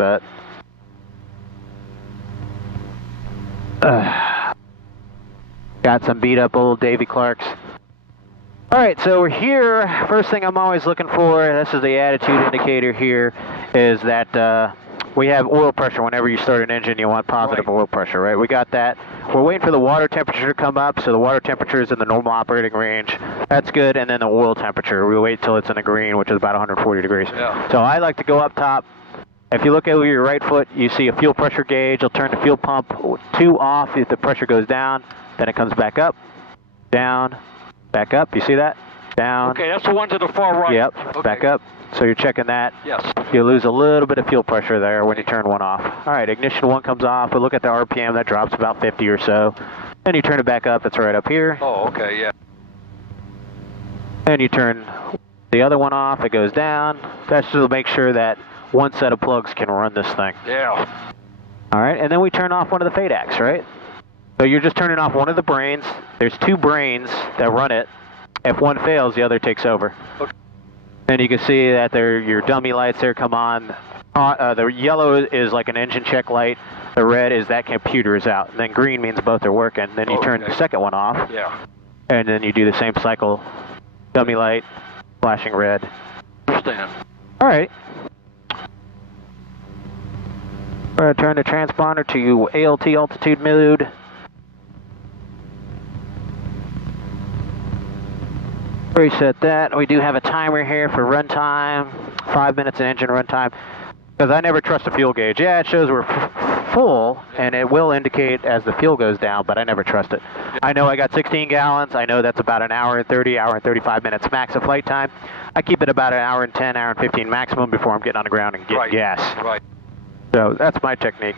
bet. Got some beat up old Davy Clarks. Alright, so we're here. First thing I'm always looking for, this is the attitude indicator here, is that we have oil pressure. Whenever you start an engine, you want positive oil pressure, right? We got that. We're waiting for the water temperature to come up, so the water temperature is in the normal operating range. That's good, and then the oil temperature. We wait till it's in the green, which is about 140 degrees. Yeah. So I like to go up top. If you look over your right foot, you see a fuel pressure gauge. You'll turn the fuel pump 2 off if the pressure goes down. Then it comes back up, down, back up. You see that? Down. Okay, that's the one to the far right. Yep, okay. Back up. So you're checking that. Yes. You lose a little bit of fuel pressure there when you turn one off. All right, ignition 1 comes off. We look at the RPM. That drops about 50 or so. Then you turn it back up. It's right up here. Oh, okay, yeah. Then you turn the other one off. It goes down. That's just to make sure that one set of plugs can run this thing. Yeah. All right, and then we turn off one of the FADACs, right? So you're just turning off one of the brains. There's 2 brains that run it. If one fails, the other takes over. Okay. Then you can see that your dummy lights there come on. The yellow is like an engine check light. The red is that computer is out. And then green means both are working. Then you turn the second one off. Yeah. And then you do the same cycle. Dummy light, flashing red. Understand. All right. We're going to turn the transponder to ALT altitude mode. Reset that. We do have a timer here for runtime, 5 minutes of engine runtime. Because I never trust a fuel gauge. Yeah, it shows we're full, and it will indicate as the fuel goes down, but I never trust it. I know I got 16 gallons. I know that's about an hour and 30, hour and 35 minutes max of flight time. I keep it about an hour and 10, hour and 15 maximum before I'm getting on the ground and getting gas. Right. So that's my technique.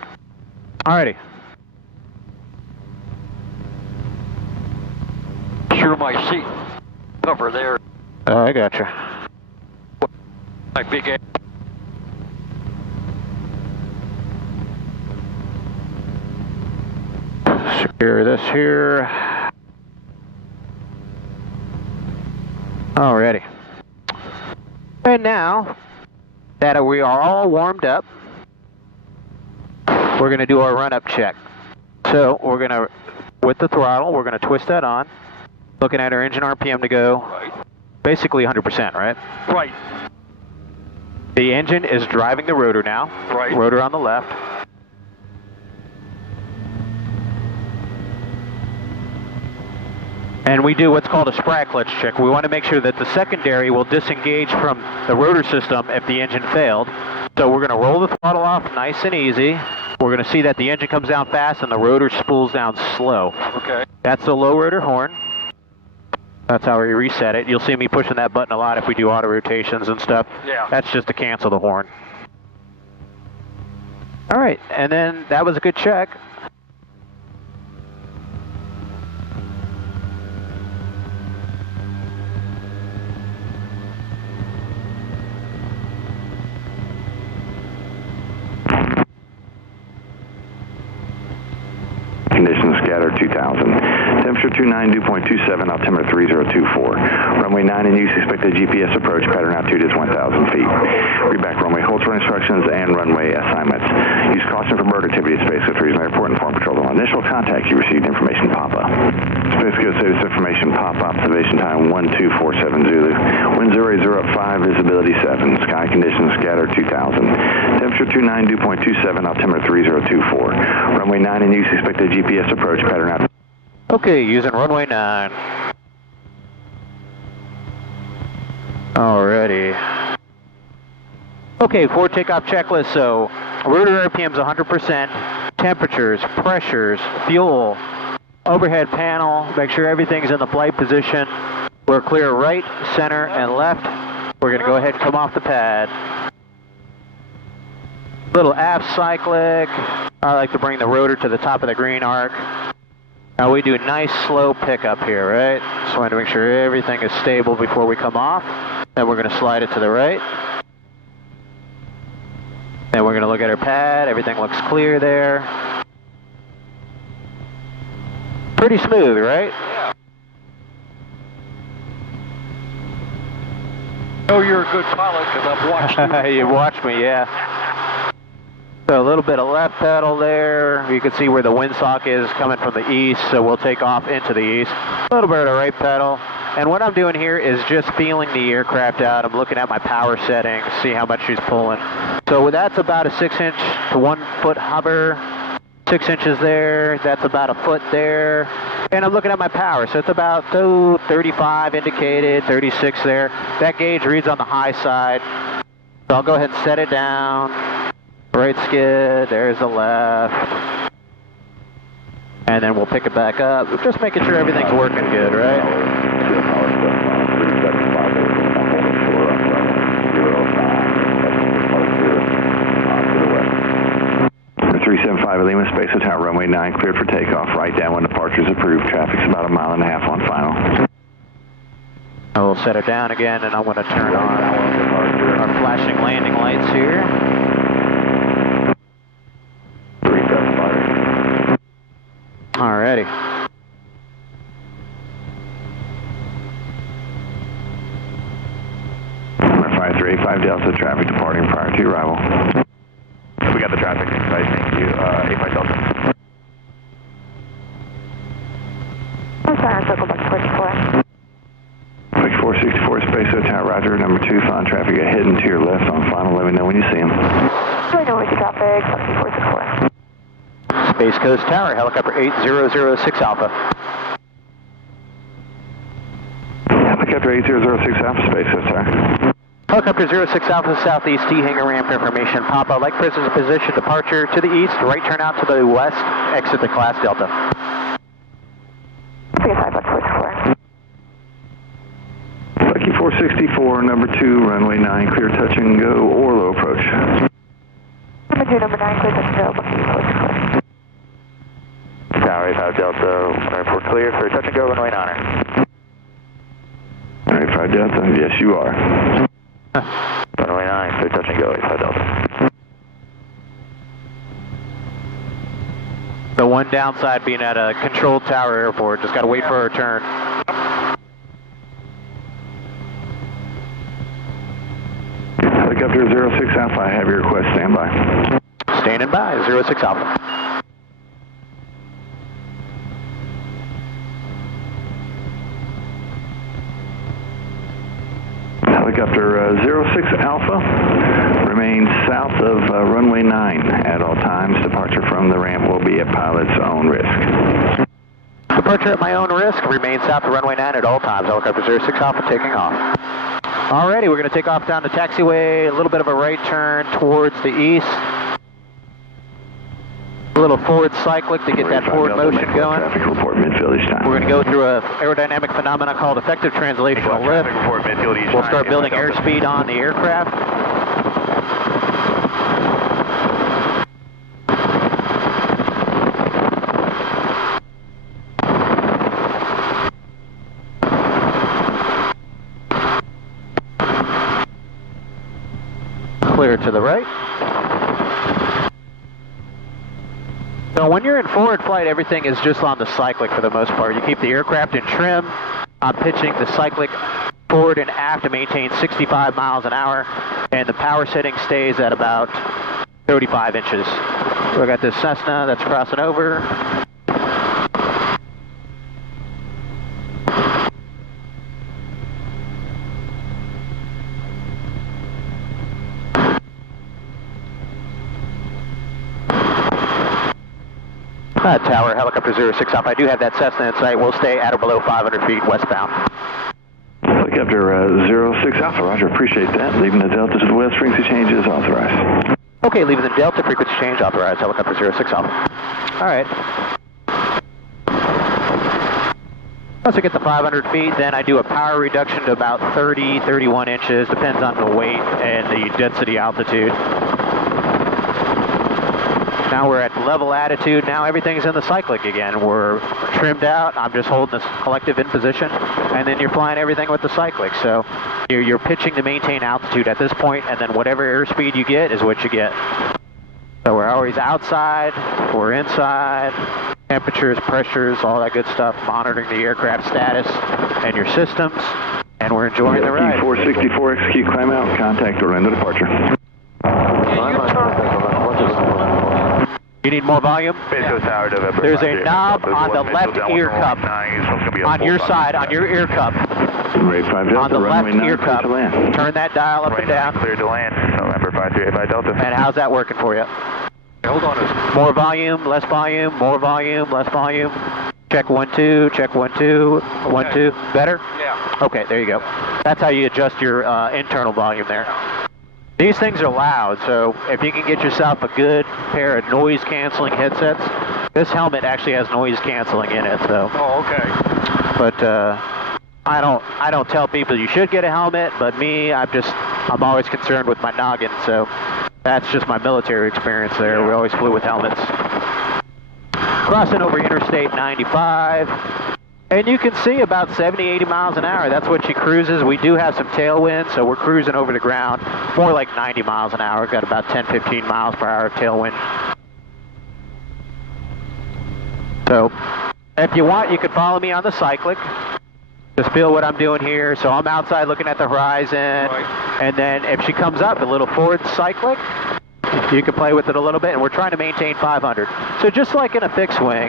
Alrighty. Sure, my seat cover there. I gotcha. My big ass. Secure this here. Alrighty. And now that we are all warmed up, we're going to do our run-up check. So we're going to, with the throttle, we're going to twist that on. Looking at our engine RPM to go basically 100%, right? Right. The engine is driving the rotor now. Right. Rotor on the left. And we do what's called a Spracklitch check. We want to make sure that the secondary will disengage from the rotor system if the engine failed. So we're going to roll the throttle off nice and easy. We're going to see that the engine comes down fast and the rotor spools down slow. Okay. That's the low rotor horn. That's how we reset it. You'll see me pushing that button a lot if we do auto rotations and stuff. Yeah. That's just to cancel the horn. All right, and then that was a good check. Conditions scattered 2000. Temperature 29, dew point 27, altimeter 3024. Runway 9 in use, expected GPS approach, pattern altitude is 1,000 feet. Read back runway hold for instructions and runway assignments. Use caution for bird activity at Space Coast Regional Airport. Inform patrol on initial contact. You received information Papa. Space Coast status information Papa. Observation time 1247 Zulu. Wind 080 visibility 7. Sky conditions scattered 2000. Temperature 29, dew point 27, altimeter 3024. Runway 9 in use, expected GPS approach, pattern altitude. Okay, using runway 9. Alrighty. Okay, for takeoff checklist, so rotor RPM's 100%, temperatures, pressures, fuel, overhead panel, make sure everything's in the flight position. We're clear right, center, and left. We're going to go ahead and come off the pad. Little aft cyclic. I like to bring the rotor to the top of the green arc. Now we do nice slow pickup here, right? Just want to make sure everything is stable before we come off. Then we're going to slide it to the right. Then we're going to look at our pad. Everything looks clear there. Pretty smooth, right? Yeah. Oh, you're a good pilot because I've watched you. You watched me, yeah. So a little bit of left pedal there. You can see where the windsock is coming from the east, so we'll take off into the east. A little bit of the right pedal. And what I'm doing here is just feeling the aircraft out. I'm looking at my power settings, see how much she's pulling. So that's about a 6-inch to 1 foot hover. 6 inches there, that's about a foot there. And I'm looking at my power, so it's about 35 indicated, 36 there. That gauge reads on the high side. So I'll go ahead and set it down. Right skid, there's the left. And then we'll pick it back up. Just making sure everything's working good, right? 375 Lima, space of tower, runway 9, cleared for takeoff. Right downwind departure is approved. Traffic's about 1.5 miles on final. I will set it down again, and I'm going to turn on our flashing landing lights here. Alrighty. Number 5385 Delta, traffic departing prior to arrival. We got the traffic inside, thank you. 85 Delta. I'm sorry, circle back to 44. Quick 464, space of tower, roger. Number 2, found traffic ahead and to your left on final. Let me know when you see him. I know we see traffic, 464. Space Coast Tower, helicopter 8006 Alpha. Helicopter 8006 Alpha, space Coast Tower. Helicopter 06 Alpha, southeast T hangar ramp information. Papa, like presence position, departure to the east, right turn out to the west, exit the class Delta. 464. Lucky 464, number 2, runway 9, clear touch and go or low approach. Number 2, number 9, clear touch and go, Lucky 464. Tower 85 Delta, airport clear for touch and go, runway 9. 85 Delta, yes you are. Runway 9, clear touch and go, 85 Delta. The one downside being at a controlled tower airport, just got to wait for a turn. Helicopter 06 Alpha, I have your request, stand by. Standing by, 06 Alpha. Helicopter 06 Alpha, remain south of runway 9 at all times. Departure from the ramp will be at pilot's own risk. Departure at my own risk, remain south of runway 9 at all times. Helicopter 06 Alpha taking off. Alrighty, we're going to take off down the taxiway, a little bit of a right turn towards the east. A little forward cyclic to get that forward motion going. Traffic report midfield each time. We're going to go through an aerodynamic phenomena called effective translational lift. Report midfield each We'll time. start building airspeed on the aircraft. Clear to the right. So when you're in forward flight, everything is just on the cyclic for the most part. You keep the aircraft in trim. I'm pitching the cyclic forward and aft to maintain 65 miles an hour, and the power setting stays at about 35 inches. So I got this Cessna that's crossing over. Tower, helicopter 06 Alpha. I do have that Cessna in sight. We'll stay at or below 500 feet westbound. Helicopter 06 Alpha, roger, appreciate that. Leaving the Delta to the west, frequency change is authorized. Okay, leaving the Delta, frequency change authorized. Helicopter 06 Alpha. All right. Once I get to 500 feet, then I do a power reduction to about 30, 31 inches. Depends on the weight and the density altitude. Now we're at level attitude. Now everything's in the cyclic again. We're trimmed out. I'm just holding this collective in position. And then you're flying everything with the cyclic. So you're pitching to maintain altitude at this point, and then whatever airspeed you get is what you get. So we're always outside, we're inside, temperatures, pressures, all that good stuff, monitoring the aircraft status and your systems, and we're enjoying the ride. 464, execute climb out, contact Orlando departure. Yeah, You need more volume? Base Coast Tower, November. There's a knob on the left ear cup. On your side, on your ear cup. Rate 5 Delta, On the left runway 9, ear clear cup. to land. Turn that dial up and down. Clear to land, November 5385 Delta. And how's that working for you? Hold on a More volume, less volume, more volume, less volume. Check 1, 2, check 1, 2, 1, 2. Better? Yeah. Okay, there you go. That's how you adjust your internal volume there. These things are loud, so if you can get yourself a good pair of noise-canceling headsets, this helmet actually has noise canceling in it. So. Oh, okay. But I don't tell people you should get a helmet, but me, I'm always concerned with my noggin, so that's just my military experience there. We always flew with helmets. Crossing over Interstate 95. And you can see about 70, 80 miles an hour. That's what she cruises. We do have some tailwind, so we're cruising over the ground more like 90 miles an hour. We've got about 10, 15 miles per hour of tailwind. So if you want, you can follow me on the cyclic. Just feel what I'm doing here. So I'm outside looking at the horizon. Right. And then if she comes up, a little forward cyclic, you can play with it a little bit, and we're trying to maintain 500. So just like in a fixed wing,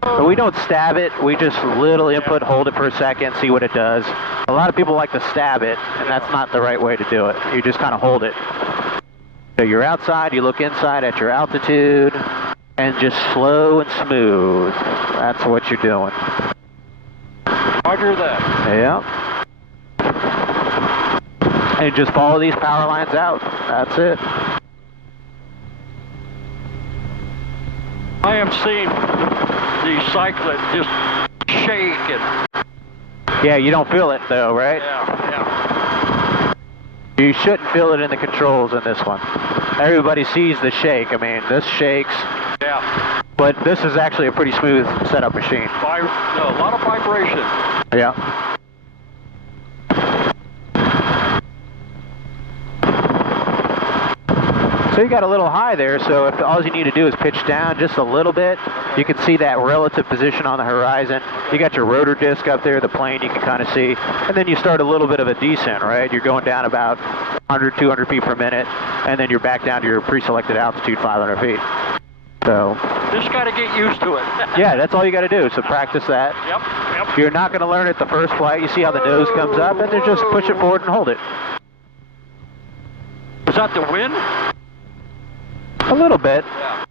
but we don't stab it, we just little input, hold it for a second, see what it does. A lot of people like to stab it, and that's not the right way to do it. You just kind of hold it. So you're outside, you look inside at your altitude, and just slow and smooth. That's what you're doing. Roger that. Yep. And just follow these power lines out. That's it. I am seeing the cyclist just shake and... Yeah, you don't feel it though, right? Yeah. You shouldn't feel it in the controls in this one. Everybody sees the shake. I mean, this shakes. Yeah. But this is actually a pretty smooth setup machine. No, a lot of vibration. Yeah. So you got a little high there, so if all you need to do is pitch down just a little bit, you can see that relative position on the horizon. You got your rotor disc up there, the plane you can kind of see, and then you start a little bit of a descent, right? You're going down about 100, 200 feet per minute, and then you're back down to your pre-selected altitude, 500 feet. So Just got to get used to it. yeah, that's all you got to do, so practice that. Yep. You're not going to learn it the first flight. You see how the nose comes up, and then just push it forward and hold it. Is that the wind? A little bit. Yeah.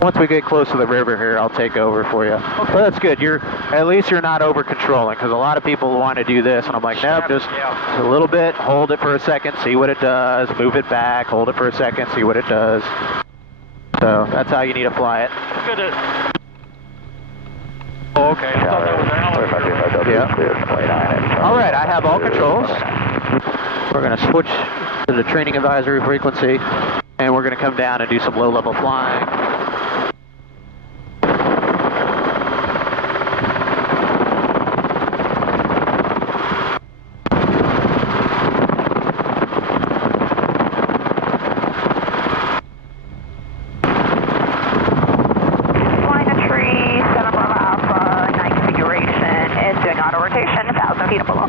Once we get close to the river here, I'll take over for you. Okay. Well, that's good. At least you're not over controlling, because a lot of people want to do this, and I'm like, nope, just a little bit, hold it for a second, see what it does, move it back, hold it for a second, see what it does. So that's how you need to fly it. Look at it. Oh, okay. I thought that was an Yeah. All right, I have all controls. We're going to switch to the training advisory frequency, and we're going to come down and do some low-level flying. Flying a tree, 7 Bravo Alpha, 9 configuration, is doing auto rotation, 1,000 feet below.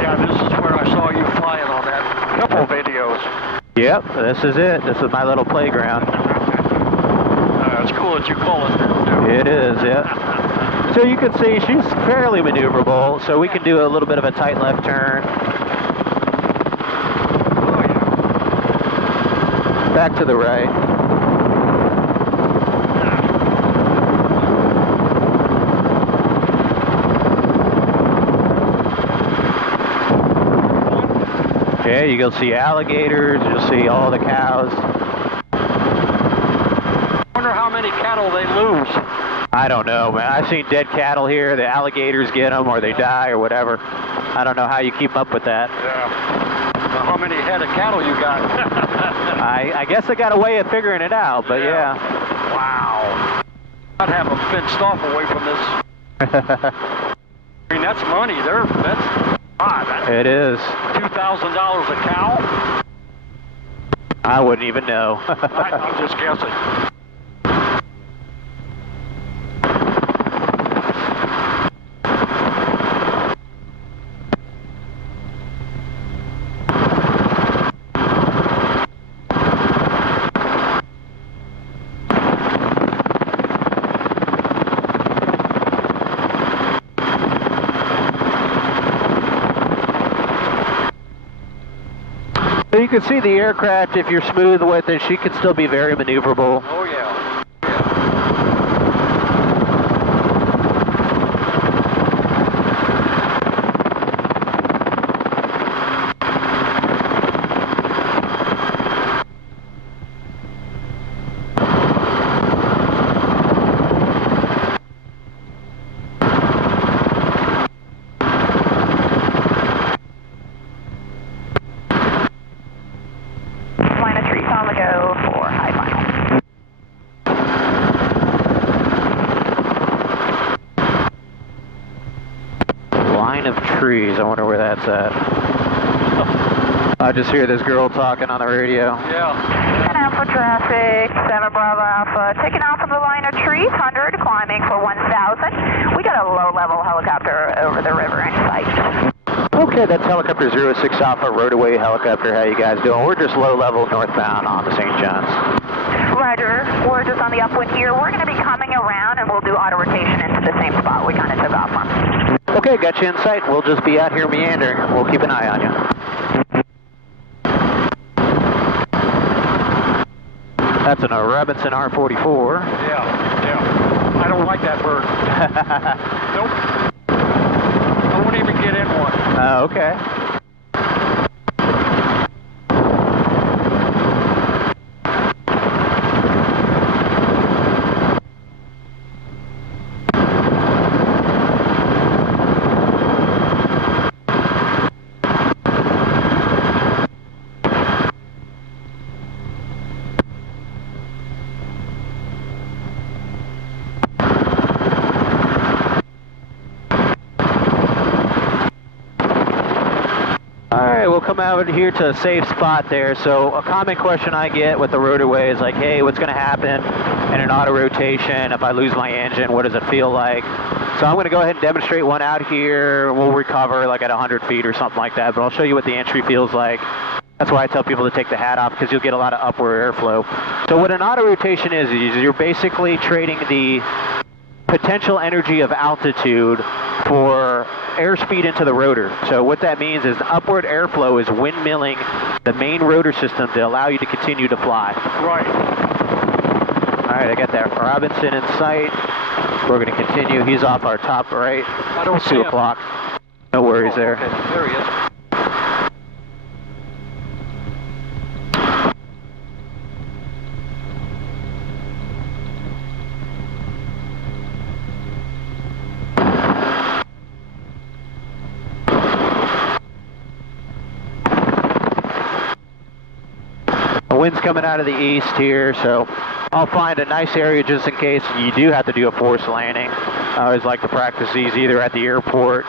Yeah, this is where I saw you flying on that couple videos. Yep, this is it. This is my little playground. It's cool that you call it there, too. It is, yeah. So you can see she's fairly maneuverable, so we can do a little bit of a tight left turn. Oh, yeah. Back to the right. Yeah, you'll see alligators, you'll see all the cows. Wonder how many cattle they lose. I don't know, man. I've seen dead cattle here. The alligators get them, or they die, or whatever. I don't know how you keep up with that. Yeah. Well, how many head of cattle you got? I guess I got a way of figuring it out, but yeah. Wow. I'd have them fenced off away from this. I mean, that's money. That's It is. $2,000 a cow? I wouldn't even know. I'm just guessing. you can see the aircraft, if you're smooth with it, she can still be very maneuverable. Oh, yeah. Line of trees on the go for high final. Line of trees, I wonder where that's at. I just hear this girl talking on the radio. Yeah. And Alpha traffic, 7 Bravo Alpha, taking off of the line of trees, 100, climbing for 1,000. We got a low-level helicopter over the river in sight. Okay, that's helicopter 06 Alpha, Rotorway helicopter. How you guys doing? We're just low level northbound on the St. John's. Roger, we're just on the upwind here. We're going to be coming around and we'll do auto rotation into the same spot we kind of took off from. Okay, got you in sight. We'll just be out here meandering. We'll keep an eye on you. That's an Robinson R44. Yeah. I don't like that bird. Nope. I won't even get in one. Okay. We'll come out here to a safe spot there. So a common question I get with the Rotorway is like, hey, what's going to happen in an auto rotation if I lose my engine? What does it feel like? So I'm going to go ahead and demonstrate one out here. We'll recover like at 100 feet or something like that, but I'll show you what the entry feels like. That's why I tell people to take the hat off, because you'll get a lot of upward airflow. So what an auto rotation is you're basically trading the potential energy of altitude for airspeed into the rotor. So what that means is the upward airflow is windmilling the main rotor system to allow you to continue to fly. Right. All right, I got that Robinson in sight. We're going to continue. He's off our top right. I don't see 2 him. o'clock. No worries there. Okay. There he is. The wind's coming out of the east here, so I'll find a nice area just in case you do have to do a forced landing. I always like to practice these either at the airport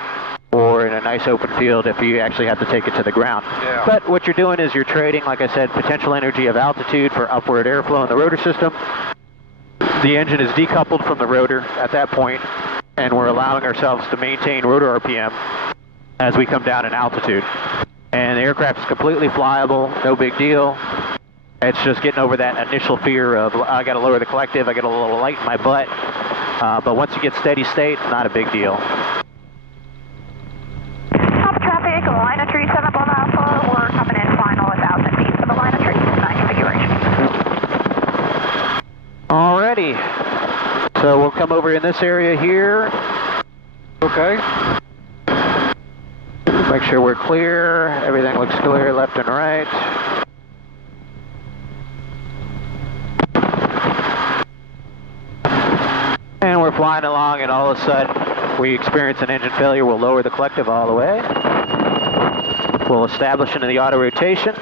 or in a nice open field if you actually have to take it to the ground. Yeah. But what you're doing is you're trading, like I said, potential energy of altitude for upward airflow in the rotor system. The engine is decoupled from the rotor at that point, and we're allowing ourselves to maintain rotor RPM as we come down in altitude. And the aircraft is completely flyable, no big deal. It's just getting over that initial fear of, I got to lower the collective, I got a little light in my butt. But once you get steady state, not a big deal. Alpha traffic, line of trees, 7 Bravo Alpha. We're coming in final 1,000 feet for the line of trees, 9 configuration. Alrighty. So we'll come over in this area here. Okay. Make sure we're clear. Everything looks clear left and right. And we're flying along, and all of a sudden we experience an engine failure. We'll lower the collective all the way. We'll establish into the auto rotation.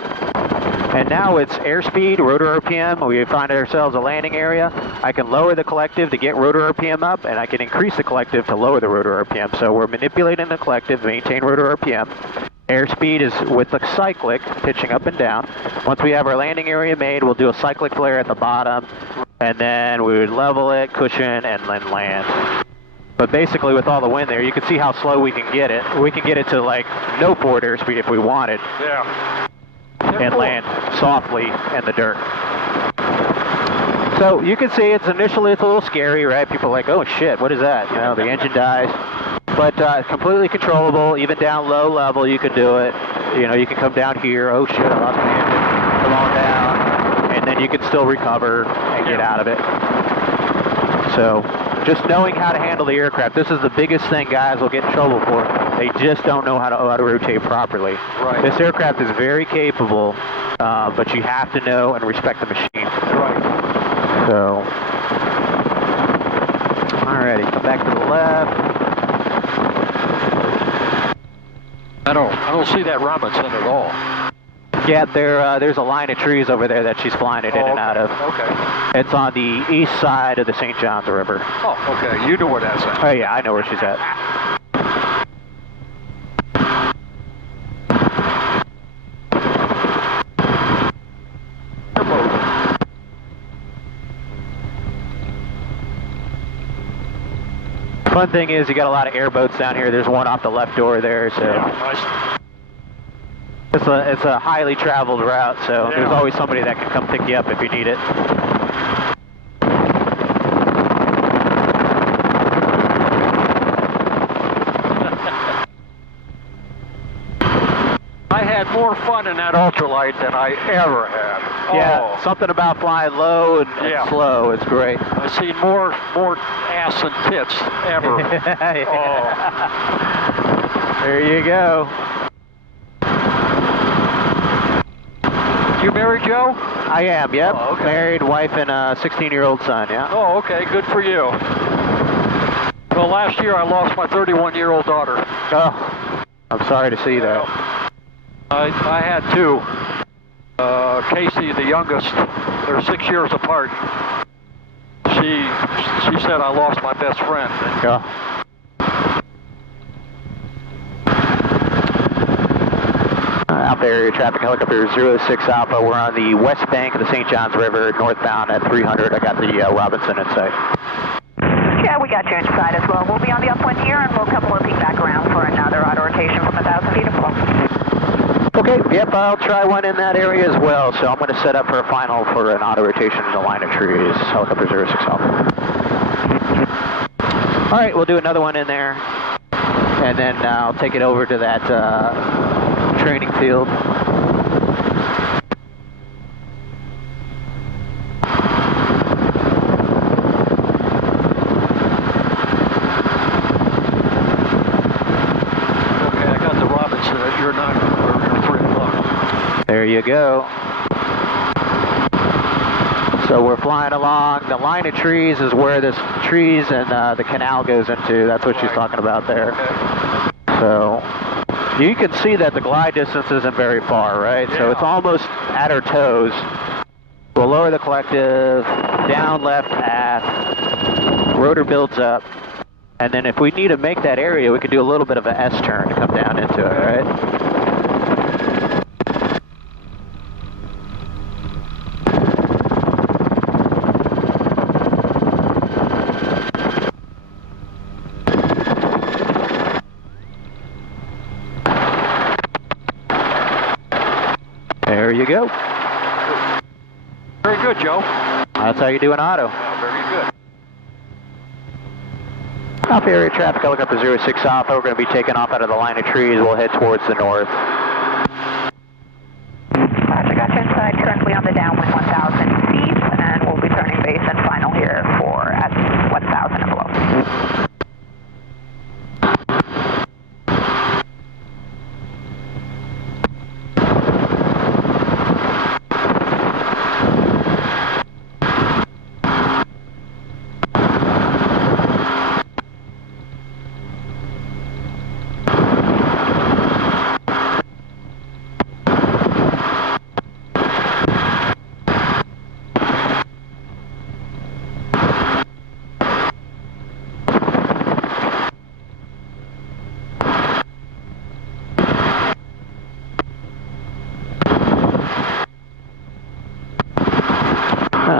And now it's airspeed, rotor RPM. We find ourselves a landing area. I can lower the collective to get rotor RPM up, and I can increase the collective to lower the rotor RPM. So we're manipulating the collective to maintain rotor RPM. Airspeed is with the cyclic, pitching up and down. Once we have our landing area made, we'll do a cyclic flare at the bottom, and then we would level it, cushion, and then land. But basically with all the wind there, you can see how slow we can get it. We can get it to like no forward airspeed if we wanted. Yeah. And land softly in the dirt. So you can see it's initially it's a little scary, right? People are like, oh shit, what is that? You know, the engine dies. But completely controllable, even down low level you can do it. You know, you can come down here, oh shit, I lost my engine. come on down, and then you can still recover and get out of it. So just knowing how to handle the aircraft. This is the biggest thing guys will get in trouble for. They just don't know how to rotate properly. Right. This aircraft is very capable, but you have to know and respect the machine. Right. So, alrighty, come back to the left. I don't see that Robinson at all. Yeah, there's a line of trees over there that she's flying it in and out of. Okay. It's on the east side of the St. Johns River. Oh, okay. You know where that's at. Oh yeah, I know where she's at. Fun thing is you got a lot of airboats down here. There's one off the left door there, so Yeah, it's a highly traveled route, so Yeah. there's always somebody that can come pick you up if you need it. I had more fun in that ultralight than I ever had. Yeah, something about flying low and Yeah. slow. It's great. I've seen more ass and tits ever. There you go. You married, Joe? I am, yep. Oh, okay. Married, wife, and a 16-year-old son, yeah. Oh, okay. Good for you. Well, last year I lost my 31-year-old daughter. Oh, I'm sorry to see that. I had two. Casey, the youngest, they're 6 years apart. She said I lost my best friend. Yeah. Alpha area traffic helicopter 06 Alpha. We're on the west bank of the St. Johns River, northbound at 300. I got the Robinson in sight. Yeah, we got you inside as well. We'll be on the upwind here, and we'll come looping back around for another auto rotation from 1,000 feet above. Okay, yep, I'll try one in that area as well. So I'm going to set up for a final for an auto rotation in the line of trees. Helicopter 06 Alpha. All right, we'll do another one in there, and then I'll take it over to that training field. There you go. So we're flying along. The line of trees is where this trees and the canal goes into. That's what she's talking about there. So you can see that the glide distance isn't very far, right? So it's almost at her toes. We'll lower the collective, down left aft, rotor builds up, and then if we need to make that area, we could do a little bit of an S-turn to come down into it, right? There you go. Very good, Joe. That's how you do an auto. Yeah, very good. Alpha area traffic helicopter 06 Alpha. We're going to be taking off out of the line of trees. We'll head towards the north. Roger, got you inside. Currently on the downwind 1,000 feet, and we'll be turning base and final here for at 1,000 and below.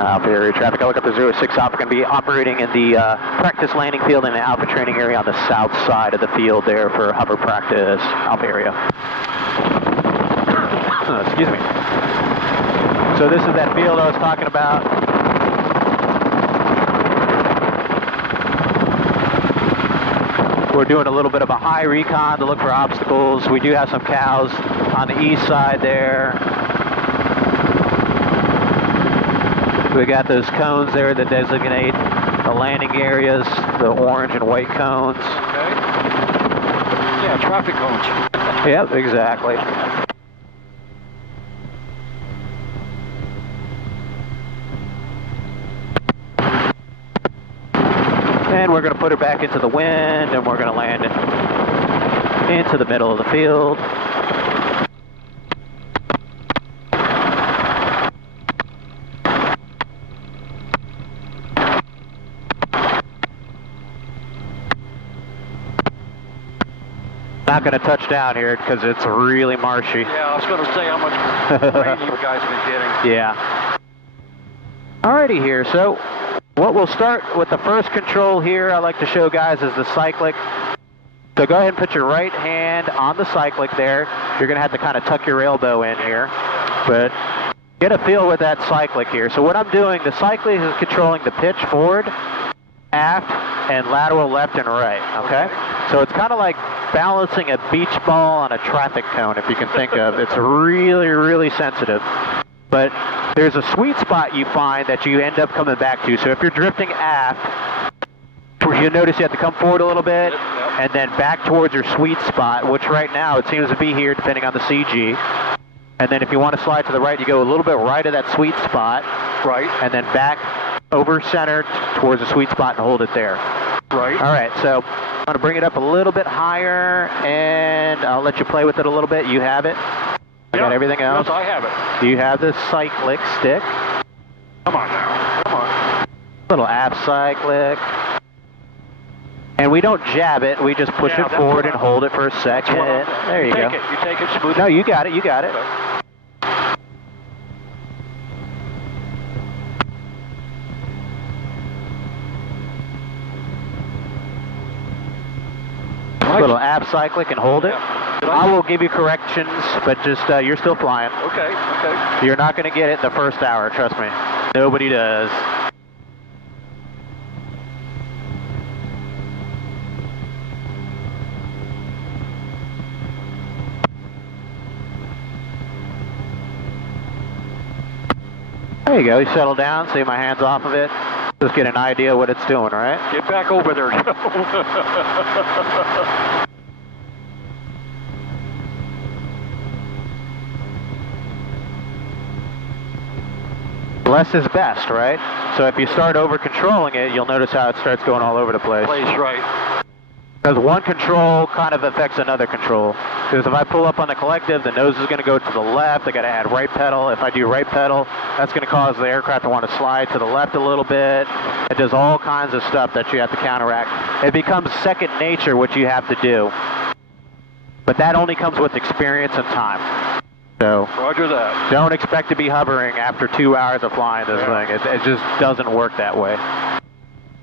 Alpha area traffic helicopter 06 Alpha going to be operating in the practice landing field in the Alpha training area on the south side of the field there for hover practice Alpha area. Excuse me. So this is that field I was talking about. We're doing a little bit of a high recon to look for obstacles. We do have some cows on the east side there. We got those cones there that designate the landing areas, the orange and white cones. Okay. Yeah, traffic cones. Yep, exactly. And we're going to put her back into the wind, and we're going to land into the middle of the field. Not going to touch down here because it's really marshy. Yeah, I was going to say how much rain you guys have been getting. Yeah. Alrighty here, so what we'll start with the first control here I like to show guys is the cyclic. So go ahead and put your right hand on the cyclic there. You're going to have to kind of tuck your elbow in here, but get a feel with that cyclic here. So what I'm doing, the cyclic is controlling the pitch forward, aft, and lateral left and right, okay? So it's kind of like balancing a beach ball on a traffic cone, if you can think of. It's really, really sensitive. But there's a sweet spot you find that you end up coming back to. So if you're drifting aft, you'll notice you have to come forward a little bit and then back towards your sweet spot, which right now it seems to be here depending on the CG. And then if you want to slide to the right, you go a little bit right of that sweet spot. Right. And then back over center towards the sweet spot and hold it there. Right. All right, so I'm going to bring it up a little bit higher, and I'll let you play with it a little bit. You have it? I got everything else? Yes, I have it. Do you have the cyclic stick? Come on now. Come on. Little aft cyclic. And we don't jab it, we just push it forward and hold it for a second. There you go. You take it smooth. No, you got it, you got it. Little aft cyclic and hold it. I will give you corrections, but just you're still flying. Okay, okay. You're not going to get it in the first hour, trust me. Nobody does. There you go, you settle down, see my hands off of it. Just get an idea what it's doing, right? Get back over there, Joe. Less is best, right? So if you start over controlling it, you'll notice how it starts going all over the place. Right. Because one control kind of affects another control. Because if I pull up on the collective, the nose is going to go to the left. I got to add right pedal. If I do right pedal, that's going to cause the aircraft to want to slide to the left a little bit. It does all kinds of stuff that you have to counteract. It becomes second nature what you have to do. But that only comes with experience and time. So Roger that. Don't expect to be hovering after 2 hours of flying this thing. It just doesn't work that way.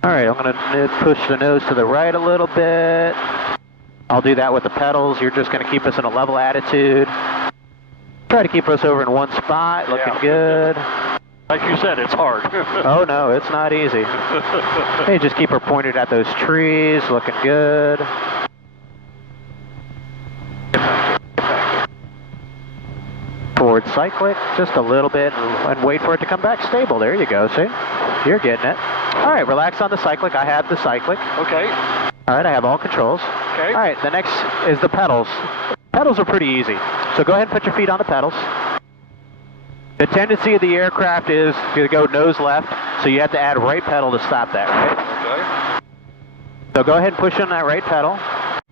All right, I'm going to push the nose to the right a little bit. I'll do that with the pedals. You're just going to keep us in a level attitude. Try to keep us over in one spot, looking good. Like you said, it's hard. Oh no, it's not easy. Hey, just keep her pointed at those trees, looking good. Forward cyclic, just a little bit, and wait for it to come back stable. There you go, see? You're getting it. All right, relax on the cyclic. I have the cyclic. Okay. All right, I have all controls. Okay. All right, the next is the pedals. Pedals are pretty easy. So go ahead and put your feet on the pedals. The tendency of the aircraft is to go nose left, so you have to add right pedal to stop that, right? Okay. So go ahead and push on that right pedal,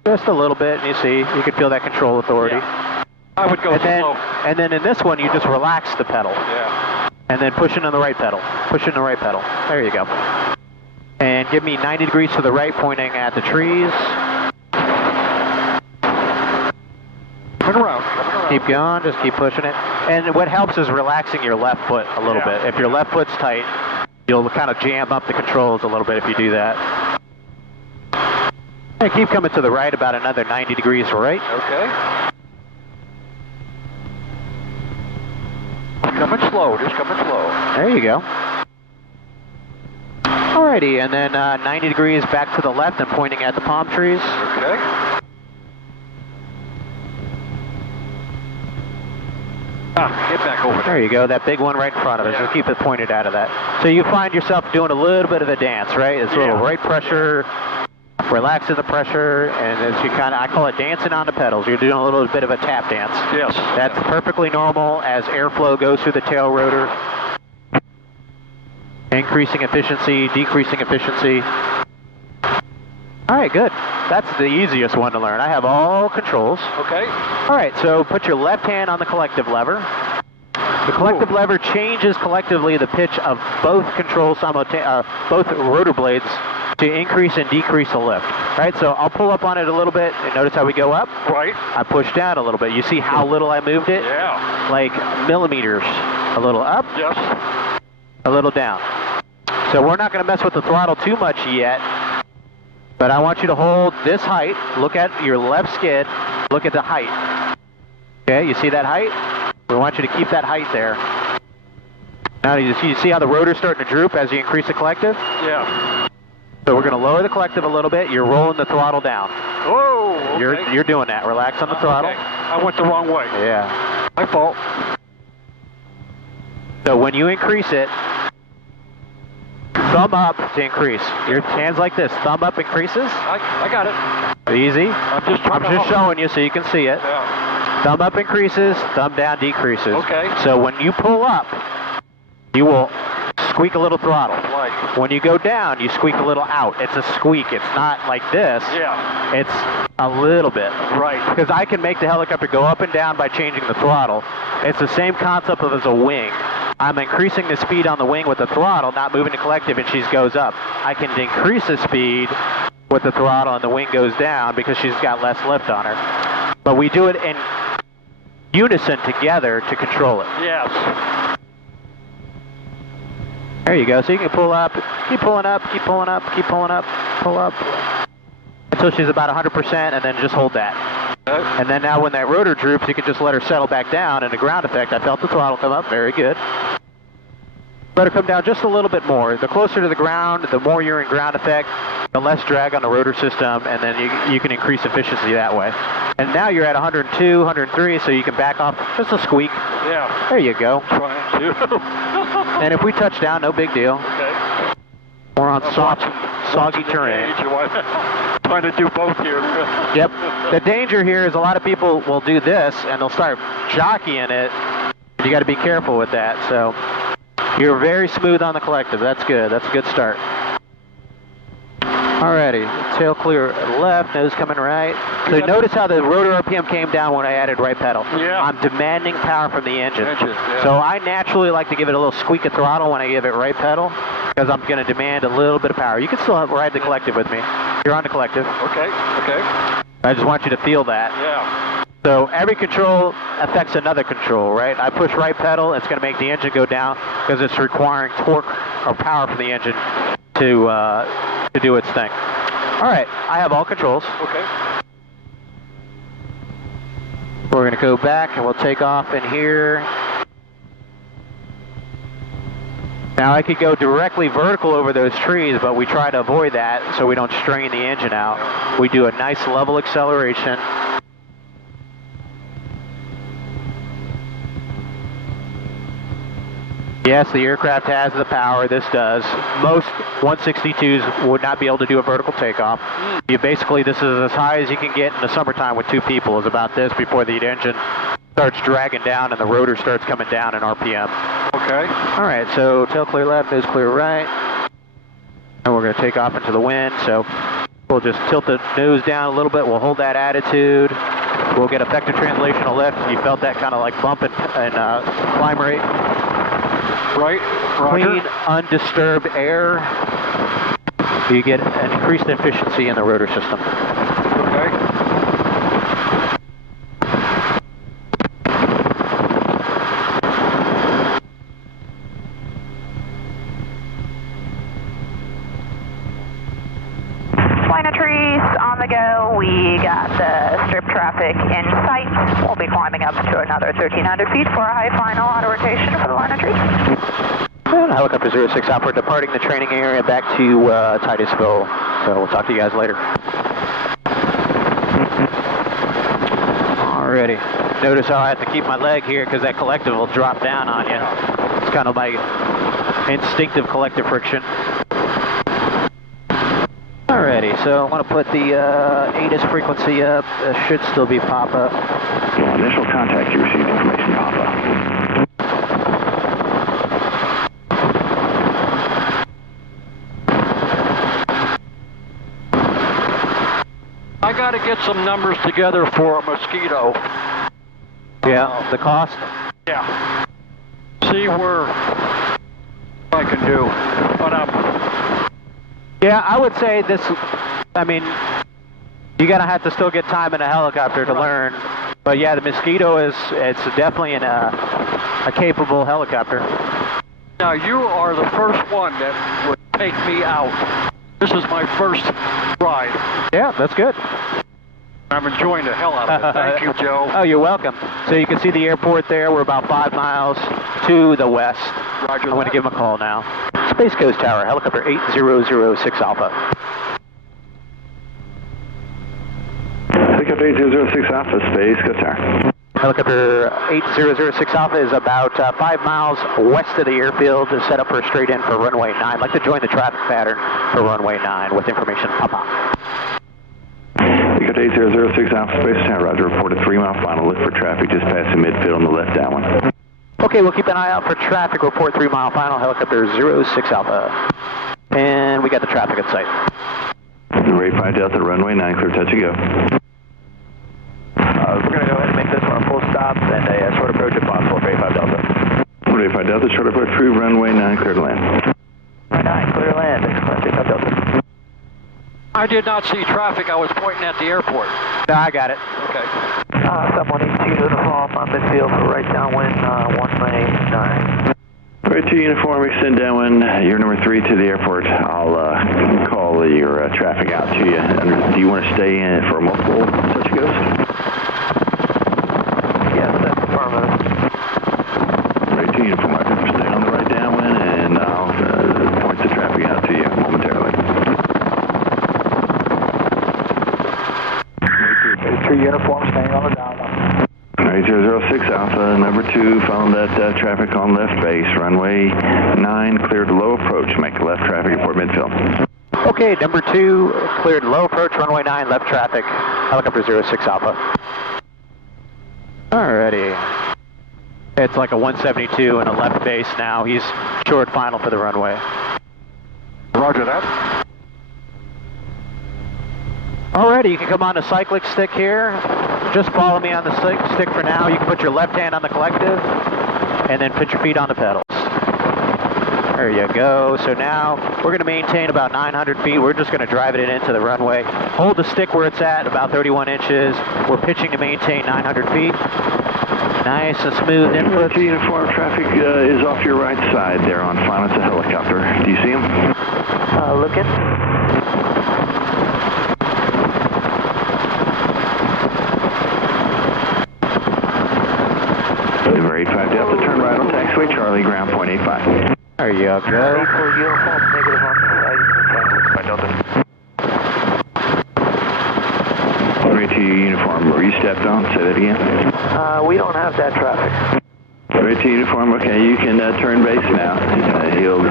just a little bit, and you see, you can feel that control authority. Yeah. I would go slow. And then in this one, you just relax the pedal. Yeah. And then push in on the right pedal. Push in the right pedal. There you go. And give me 90 degrees to the right, pointing at the trees. Coming around. Keep going, just keep pushing it. And what helps is relaxing your left foot a little bit. If your left foot's tight, you'll kind of jam up the controls a little bit if you do that. And keep coming to the right about another 90 degrees right. Okay. Coming slow, just coming slow. There you go. Alrighty, and then 90 degrees back to the left and pointing at the palm trees. Okay. Get back over There you go, that big one right in front of us. Yeah. Just keep it pointed out of that. So you find yourself doing a little bit of a dance, right? It's a little right pressure, relaxing the pressure, and as you kind of, I call it dancing on the pedals. You're doing a little bit of a tap dance. Yes. That's perfectly normal as airflow goes through the tail rotor. Increasing efficiency, decreasing efficiency. All right, good. That's the easiest one to learn. I have all controls. Okay. All right, so put your left hand on the collective lever. The collective lever changes collectively the pitch of both controls, both rotor blades, to increase and decrease the lift. Right, so I'll pull up on it a little bit, and notice how we go up? Right. I push down a little bit. You see how little I moved it? Yeah. Like millimeters. A little up, Yes. a little down. So we're not going to mess with the throttle too much yet, but I want you to hold this height. Look at your left skid. Look at the height. Okay, you see that height? We want you to keep that height there. Now you see how the rotor's starting to droop as you increase the collective? Yeah. So we're going to lower the collective a little bit. You're rolling the throttle down. Oh, okay. You're doing that. Relax on the throttle. Okay. I went the wrong way. Yeah. My fault. So when you increase it, thumb up to increase. Your hands like this. Thumb up increases. I got it. Easy. I'm just showing you so you can see it. Yeah. Thumb up increases, thumb down decreases. Okay. So when you pull up, you will squeak a little throttle. Right. When you go down, you squeak a little out. It's a squeak. It's not like this. Yeah. It's a little bit. Right. Because I can make the helicopter go up and down by changing the throttle. It's the same concept as a wing. I'm increasing the speed on the wing with the throttle, not moving the collective, and she goes up. I can decrease the speed with the throttle and the wing goes down because she's got less lift on her. But we do it in unison together to control it. Yes. There you go. So you can pull up, keep pulling up, keep pulling up, keep pulling up, pull up, until she's about 100%, and then just hold that. Okay. And then now when that rotor droops, you can just let her settle back down, and the ground effect, I felt the throttle come up, very good. Let her come down just a little bit more. The closer to the ground, the more you're in ground effect, the less drag on the rotor system, and then you can increase efficiency that way. And now you're at 102, 103, so you can back off just a squeak. Yeah. There you go. Trying to. And if we touch down, no big deal. Okay. We're on soft, soggy terrain. Trying to do both here. Yep. The danger here is a lot of people will do this, and they'll start jockeying it. You got to be careful with that. So you're very smooth on the collective. That's good. That's a good start. Alrighty, tail clear left, nose coming right. So notice how the rotor RPM came down when I added right pedal. Yeah. I'm demanding power from the engine. Yeah. So I naturally like to give it a little squeak of throttle when I give it right pedal, because I'm going to demand a little bit of power. You can still ride the collective with me. You're on the collective. Okay, okay. I just want you to feel that. Yeah. So every control affects another control, right? I push right pedal, it's going to make the engine go down because it's requiring torque or power from the engine to do its thing. All right, I have all controls. Okay. We're going to go back and we'll take off in here. Now I could go directly vertical over those trees, but we try to avoid that so we don't strain the engine out. We do a nice level acceleration. Yes, the aircraft has the power, this does. Most 162s would not be able to do a vertical takeoff. This is as high as you can get in the summertime with two people, is about this before the engine starts dragging down and the rotor starts coming down in RPM. Okay. All right, so tail clear left, nose clear right. And we're going to take off into the wind, so we'll just tilt the nose down a little bit. We'll hold that attitude. We'll get effective translational lift. You felt that kind of like bump and climb rate. Right, roger. Clean, undisturbed air. You get an increased efficiency in the rotor system. Okay. Line of trees on the go. We got the strip traffic in sight. We'll be climbing up to another 1,300 feet for a high final auto rotation for the line of trees. And helicopter 06 Alpha, we're departing the training area back to Titusville. So we'll talk to you guys later. Alrighty. Notice how I have to keep my leg here because that collective will drop down on you. It's kind of my instinctive collective friction. Alrighty, so I want to put the ATIS frequency up. Should still be Papa. Initial contact, you received information, Papa. I got to get some numbers together for a Mosquito. Yeah, the cost? Yeah. See where I can do. But yeah, I would say this, I mean, you're going to have to still get time in a helicopter to learn. But yeah, the Mosquito it's definitely a capable helicopter. now you are the first one that would take me out. This is my first ride. Yeah, that's good. I'm enjoying the hell out of it. Thank you, Joe. Oh, you're welcome. So you can see the airport there. We're about 5 miles to the west. Roger. I'm going to give him a call now. Space Coast Tower, helicopter 8006 Alpha. Helicopter 8006 Alpha, Space Coast Tower. Helicopter 8006 Alpha is about 5 miles west of the airfield, is set up for a straight in for runway 9. I'd like to join the traffic pattern for runway 9 with information, Papa. Helicopter 8006 Alpha, Space Tower, Roger. Reported 3 mile final. Look for traffic just past the midfield on the left downwind. Okay, we'll keep an eye out for traffic. Report 3 mile final, helicopter 06 Alpha. And we got the traffic at sight. Ray 5 Delta, runway 9, clear touch and go. We're going to go ahead and make this one a full stop and a short approach if possible for 85 Delta. Ray 5 Delta, short approach through runway 9, clear to land. Runway 9, clear to land. 85 Delta. I did not see traffic. I was pointing at the airport. No, I got it. Okay. Someone needs to uniform on midfield for right downwind, 189. Right to uniform, extend downwind. You're number 3 to the airport. I'll call your traffic out to you. Do you want to stay in for multiple touch goes? Yes, that's affirmative. Right to uniform, I can stay on the right downwind, and I'll point the traffic out to you momentarily. True uniform, staying on the downwind. 8006 Alpha, number 2, following that traffic on left base, runway 9, cleared low approach, make left traffic, report midfield. Okay, number 2, cleared low approach, runway 9, left traffic, helicopter 06 Alpha. Alrighty. It's like a 172 and a left base now. He's short final for the runway. Roger that. Alrighty, you can come on the cyclic stick here. Just follow me on the stick for now. You can put your left hand on the collective and then put your feet on the pedals. There you go. So now we're going to maintain about 900 feet. We're just going to drive it into the runway. Hold the stick where it's at, about 31 inches. We're pitching to maintain 900 feet. Nice and smooth input. Uniform traffic is off your right side there on final. It's a helicopter. Do you see him? Looking. Number 85 Delta, turn right on taxiway, Charlie, ground point 85. There you go. For uniform, negative on the side. Delta. Right to uniform, were you stepped on? Say that again. We don't have that traffic. Right to uniform, okay, you can turn base now.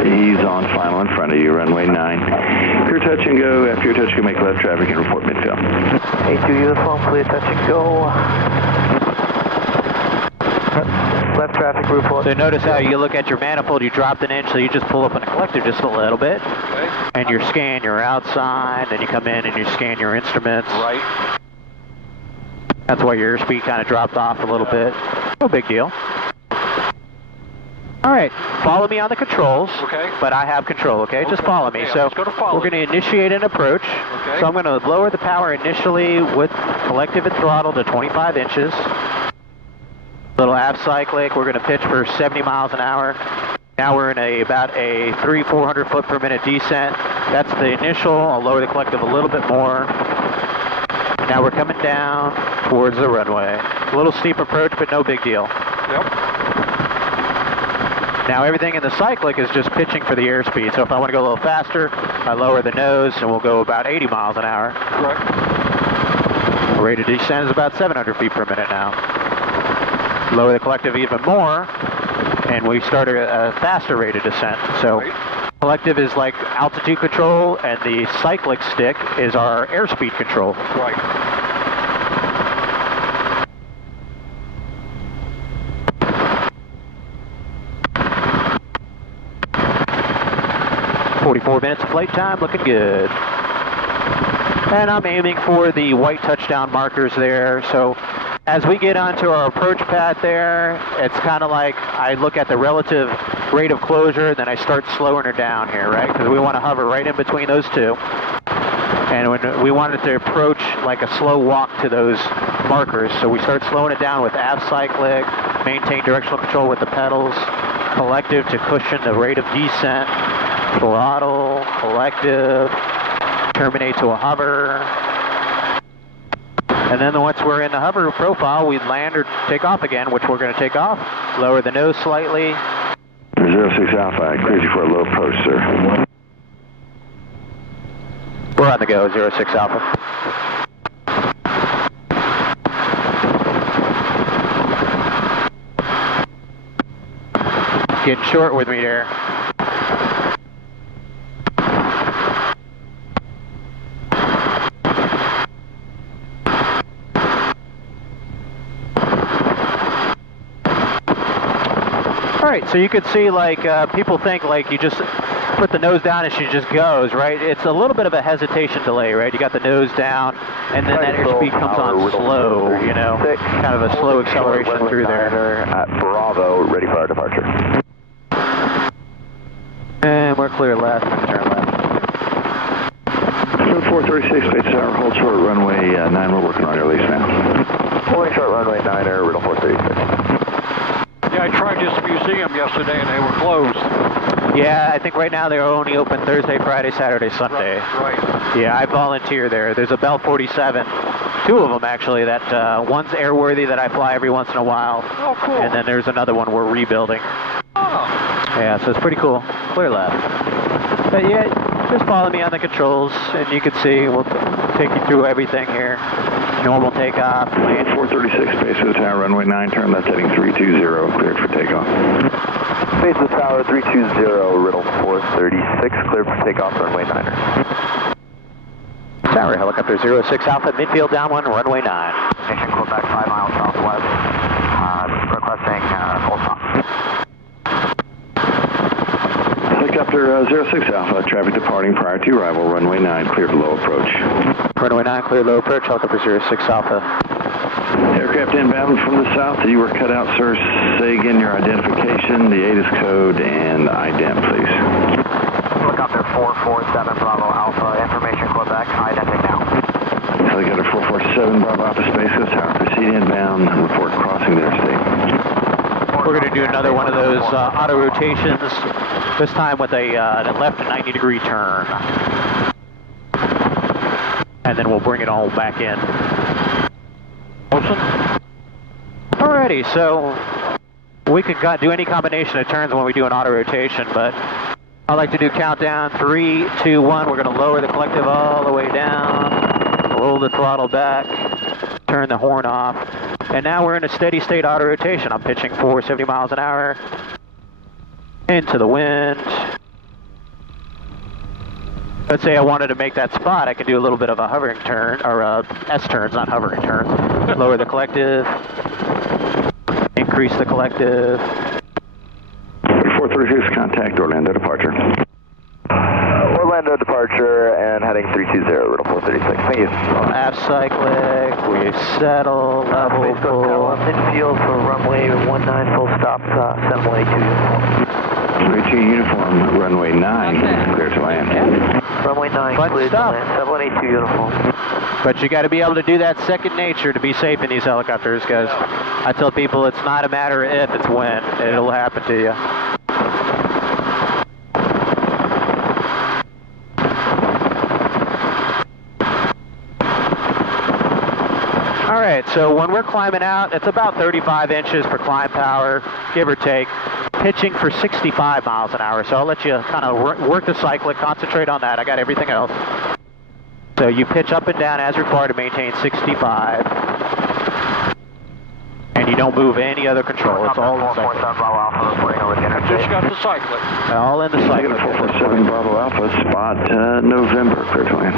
He's on final in front of you, runway 9. Clear touch and go. After your touch, you can make left traffic and report midfield. A2 uniform, clear touch and go. Left traffic report. So notice how you look at your manifold, you dropped an inch, so you just pull up on the collector just a little bit. Okay. And you scan your outside, then you come in and you scan your instruments. Right. That's why your airspeed kind of dropped off a little bit. No big deal. All right, follow me on the controls. Okay. But I have control, okay? Just follow me. Yeah, so let's go to follow. we're going to initiate an approach. Okay. So I'm going to lower the power initially with collective and throttle to 25 inches. Little aft cyclic, we're going to pitch for 70 miles an hour. Now we're in about a 400 foot per minute descent. That's the initial. I'll lower the collective a little bit more. Now we're coming down towards the runway. A little steep approach, but no big deal. Yep. Now everything in the cyclic is just pitching for the airspeed. So if I want to go a little faster, I lower the nose and we'll go about 80 miles an hour. Correct. Rate of descent is about 700 feet per minute now. lower the collective even more, and we start a faster rate of descent. So collective is like altitude control, and the cyclic stick is our airspeed control. Right. 44 minutes of flight time, looking good. And I'm aiming for the white touchdown markers there. So as we get onto our approach path there, it's kind of like I look at the relative rate of closure, then I start slowing her down here, right? Because we want to hover right in between those two. And when we want it to approach like a slow walk to those markers, so we start slowing it down with aft cyclic, maintain directional control with the pedals, collective to cushion the rate of descent, throttle, collective, terminate to a hover. And then once we're in the hover profile, we land or take off again, which we're going to take off. Lower the nose slightly. 06 Alpha, I cleared you for a low approach, sir. We're on the go, 06 Alpha. Getting short with me there. Alright, so you could see like people think like you just put the nose down and she just goes, right? It's a little bit of a hesitation delay, right? You got the nose down and then that airspeed comes on slow, you know, kind of a slow acceleration through there. At Bravo, ready for our departure. And we're clear left, turn left. 436, base tower, hold short runway 9, we're working on your release now. Holding short runway 9, riddle 436. Yeah, I tried this museum yesterday and they were closed. Yeah, I think right now they're only open Thursday, Friday, Saturday, Sunday. Right. Yeah, I volunteer there. There's a Bell 47, two of them actually, that one's airworthy that I fly every once in a while. Oh, cool. And then there's another one we're rebuilding. Oh. Yeah, so it's pretty cool. Clear left. But yeah, just follow me on the controls and you can see, we'll take you through everything here. Normal takeoff, land. 436, base of the tower, runway 9, turn left heading 320, cleared for takeoff. Base of the tower, 320, riddle 436, cleared for takeoff, runway 9er. Tower, helicopter 06 Alpha, midfield downwind, runway 9. Nation Quebec 5 miles southwest, requesting full stop. Helicopter 06 Alpha, traffic departing prior to arrival, runway 9, cleared low approach. Runway 9, clear low approach, helicopter 06 Alpha. Aircraft inbound from the south, you were cut out, sir. Say again your identification, the ATIS code, and ident, please. Helicopter 447 Bravo Alpha, information Quebec, identity now. Helicopter 447 Bravo Alpha, Space Coast Tower, proceed inbound, report crossing the interstate. We're going to do another one of those auto rotations, this time with a left 90-degree turn. And then we'll bring it all back in. Awesome. Alrighty, so we can do any combination of turns when we do an auto rotation, but I like to do countdown, 3, 2, 1. We're going to lower the collective all the way down, roll the throttle back, turn the horn off, and now we're in a steady state auto rotation. I'm pitching 470 miles an hour into the wind. Let's say I wanted to make that spot, I can do a little bit of a hovering turn, or S-turns, not hovering turn. Lower the collective, increase the collective. 436, contact Orlando departure. Orlando departure and heading 320, riddle 436. Thank you. Aft cyclic, we settle, level, full. Midfield for runway 19, full stop, 718 32 uniform, runway 9, clear to land. Yeah. Runway 9, clear to land, 718 uniform. But you got to be able to do that second nature to be safe in these helicopters, because I tell people it's not a matter of if, it's when. It'll happen to you. Alright, so when we're climbing out, it's about 35 inches for climb power, give or take. Pitching for 65 miles an hour, so I'll let you kind of work the cyclic, concentrate on that. I got everything else. So you pitch up and down as required to maintain 65. And you don't move any other control. It's all in cyclic. I just got the cyclic. All in the cyclic. 447 Bravo Alpha, spot November, clear to land.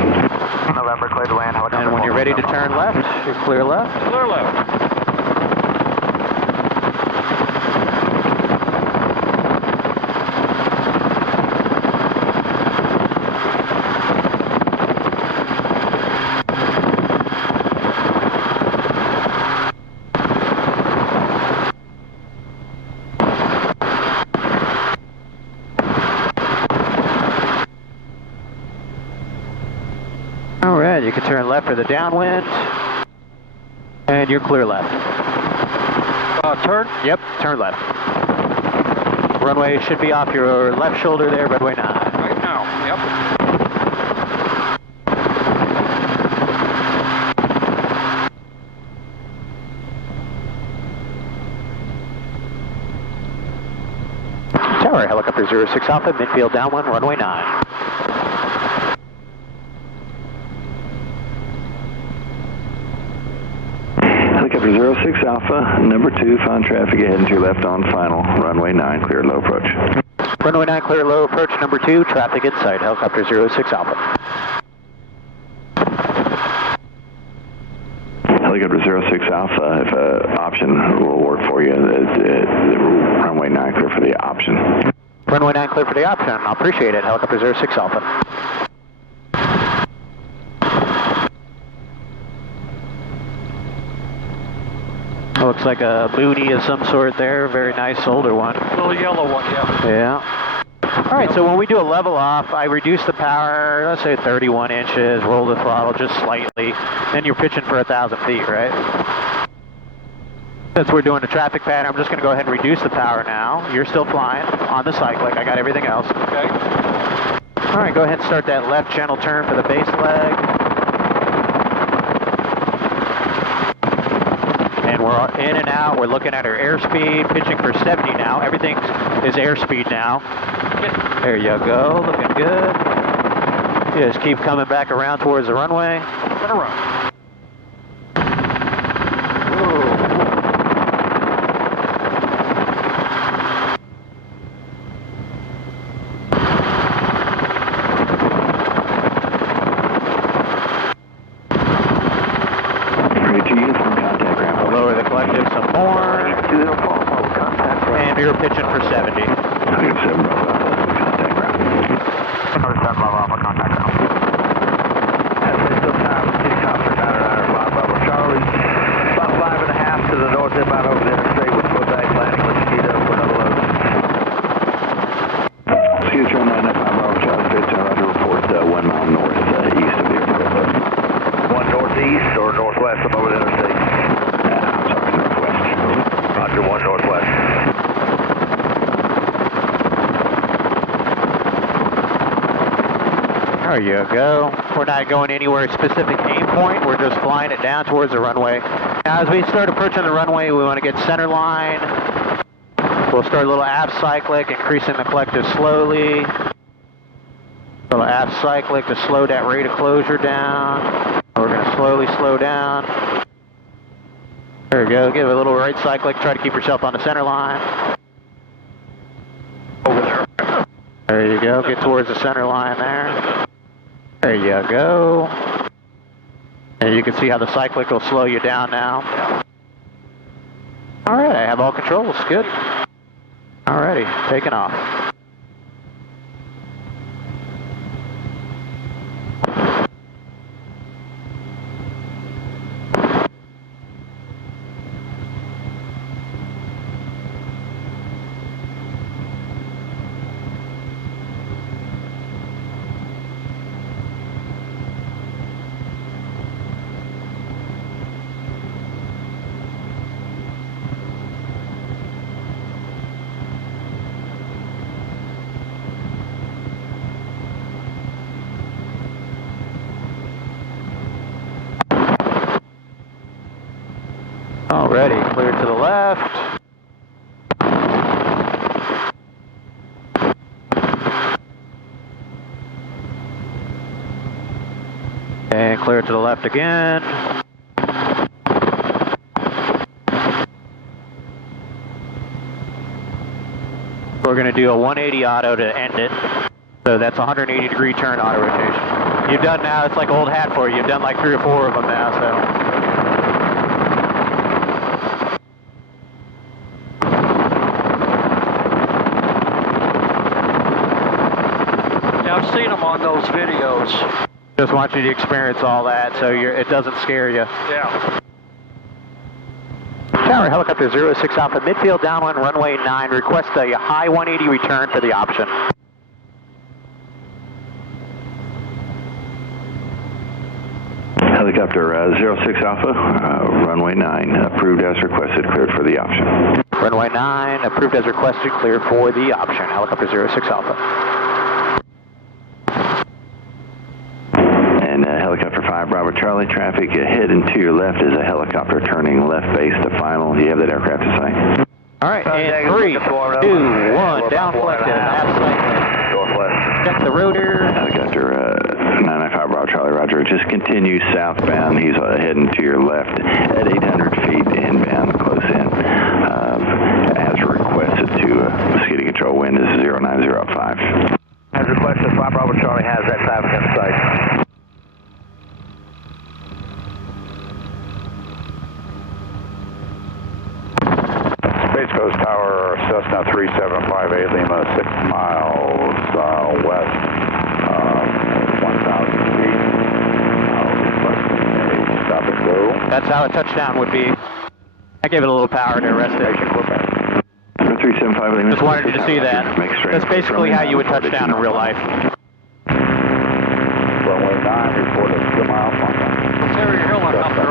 November, clear to land. And when you're ready to turn left, you're clear left. Clear left. Alright, you can turn left for the downwind. And you're clear left. Turn? Yep, turn left. Runway should be off your left shoulder there, runway 9. Right now, yep. Tower, helicopter 06 Alpha, midfield downwind, runway 9. Helicopter 06 Alpha, number 2, find traffic ahead and to your left on final, runway 9, clear low approach. Runway 9, clear low approach, number 2, traffic in sight, helicopter 06 Alpha. Helicopter 06 Alpha, if option will work for you, runway 9 clear for the option. Runway 9 clear for the option, I appreciate it, helicopter 06 Alpha. Looks like a booty of some sort there, very nice older one. Little yellow one, yeah. Yeah. Alright, so when we do a level off, I reduce the power, let's say 31 inches, roll the throttle just slightly, then you're pitching for 1,000 feet, right? Since we're doing the traffic pattern, I'm just going to go ahead and reduce the power now. You're still flying on the cyclic, I got everything else. Okay. Alright, go ahead and start that left channel turn for the base leg. And we're in and out, we're looking at our airspeed, pitching for 70 now. Everything is airspeed now. There you go, looking good. Just keep coming back around towards the runway. Gonna run. Lower the collective some more. And you're pitching for 70. 7 Bravo Alpha, contact ground. 7 Bravo Alpha, contact ground. Still time, 6 Chopper, 9 Bravo Charlie. About 5.5 to the north inbound over the interstate with full back landing. Let's speed up for another load. Excuse me, 9 Bravo Charlie, straight to Roger, report 1 mile north east of the airport. 1 northeast or northwest of over the interstate? I'm sorry, northwest. Roger, 1 northwest. There you go. We're not going anywhere specific aim point. We're just flying it down towards the runway. Now, as we start approaching the runway, we want to get center line. We'll start a little aft cyclic, increasing the collective slowly. A little aft cyclic to slow that rate of closure down. We're going to slowly slow down. There we go. Give it a little right cyclic. Try to keep yourself on the center line. Over there. There you go. Get towards the center line there. There you go. And you can see how the cyclic will slow you down now. All right, I have all controls. Good. Alrighty, taking off. Alrighty, clear to the left. And clear to the left again. We're going to do a 180 auto to end it. So that's a 180-degree turn auto rotation. You've done now, it's like old hat for you. You've done like 3 or 4 of them now, so. I've seen them on those videos. Just want you to experience all that so it doesn't scare you. Yeah. Tower helicopter 06 Alpha, midfield downwind runway 9. Request a high 180 return for the option. Helicopter 06 Alpha, runway 9, approved as requested, cleared for the option. Runway 9, approved as requested, cleared for the option. Helicopter 06 Alpha. Helicopter 5 Bravo Charlie, traffic ahead and to your left is a helicopter turning left base to final. Do you have that aircraft in sight? All right, and 3, 2, 1, down collected, half cycling. Northwest. Check the rotor. Helicopter 995 Bravo Charlie, roger. Just continue southbound. He's heading to your left at 800 feet inbound, close in. As requested to mosquito control wind is 0905. As requested, 5 Bravo Charlie has that traffic in sight. Space Coast Tower, Cessna 3758 Lima, 6 miles west, 1,000 feet. Stop and go. That's how a touchdown would be. I gave it a little power to arrest it. 375 Lima. Just wanted you to see that. That's basically how you would touch down in real life. Runway 9, report a 2 mile contact. Terry Hill and up there.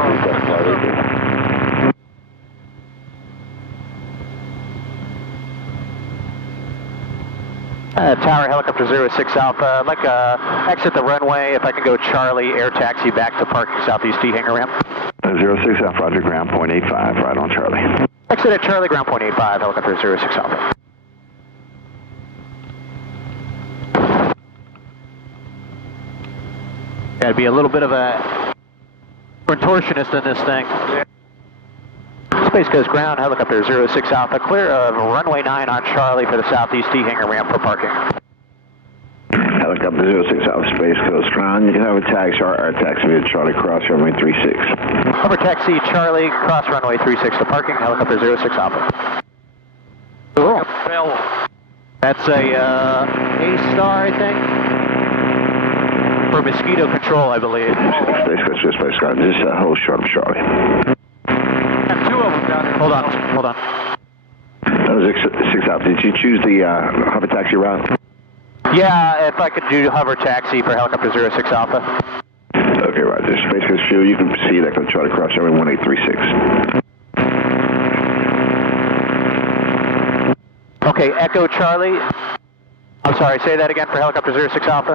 Tower helicopter 06 Alpha, I'd like exit the runway. If I can go Charlie, air taxi back to parking southeast T hangar ramp. 06 Alpha, roger, ground point 85, right on Charlie. Exit at Charlie, ground point 85, helicopter 06 Alpha. Gotta be a little bit of a contortionist in this thing. Space Coast ground, helicopter 06 Alpha, clear of runway 9 on Charlie for the southeast T hangar ramp for parking. Helicopter 06 Alpha, Space Coast ground. You can have a taxi or air taxi via Charlie cross runway 36. Hover taxi Charlie, cross runway 36 to parking, helicopter 06 Alpha. Cool. That's a A-star, I think. For mosquito control, I believe. Space Coast, Space Coast, just hold short of Charlie. Have 2 of them down here. Hold on. 06 Alpha, did you choose the hover taxi route? Yeah, if I could do hover taxi for helicopter 06 Alpha. Okay, roger. Space Coast fuel, you can proceed. I can Charlie cross runway 1836. Okay, Echo Charlie. I'm sorry, say that again for helicopter 06 Alpha.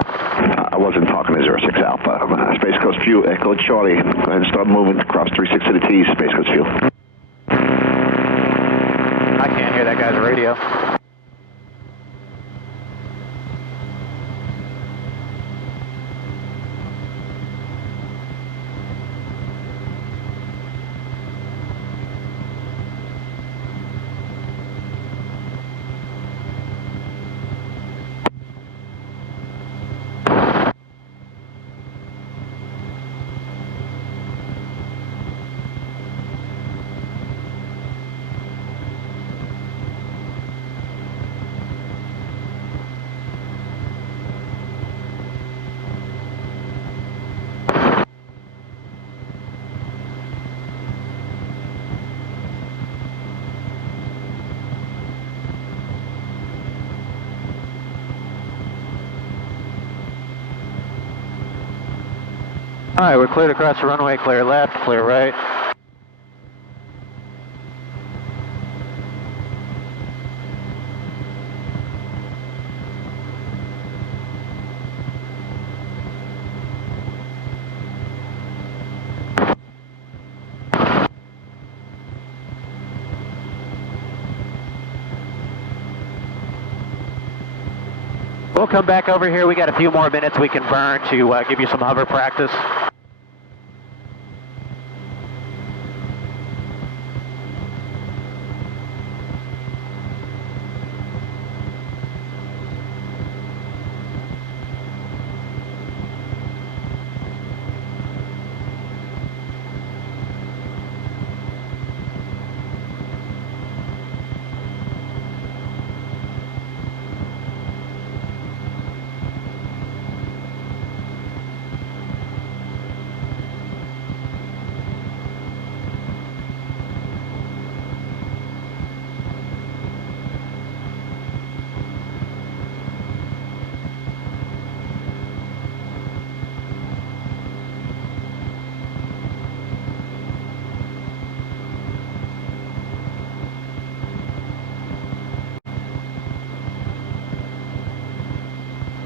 I wasn't talking to 06 Alpha. Space Coast fuel, Echo Charlie. Go ahead and start moving across 36 to the T, Space Coast fuel. I can't hear that guy's radio. All right, we're cleared across the runway, clear left, clear right. We'll come back over here. We got a few more minutes we can burn to give you some hover practice.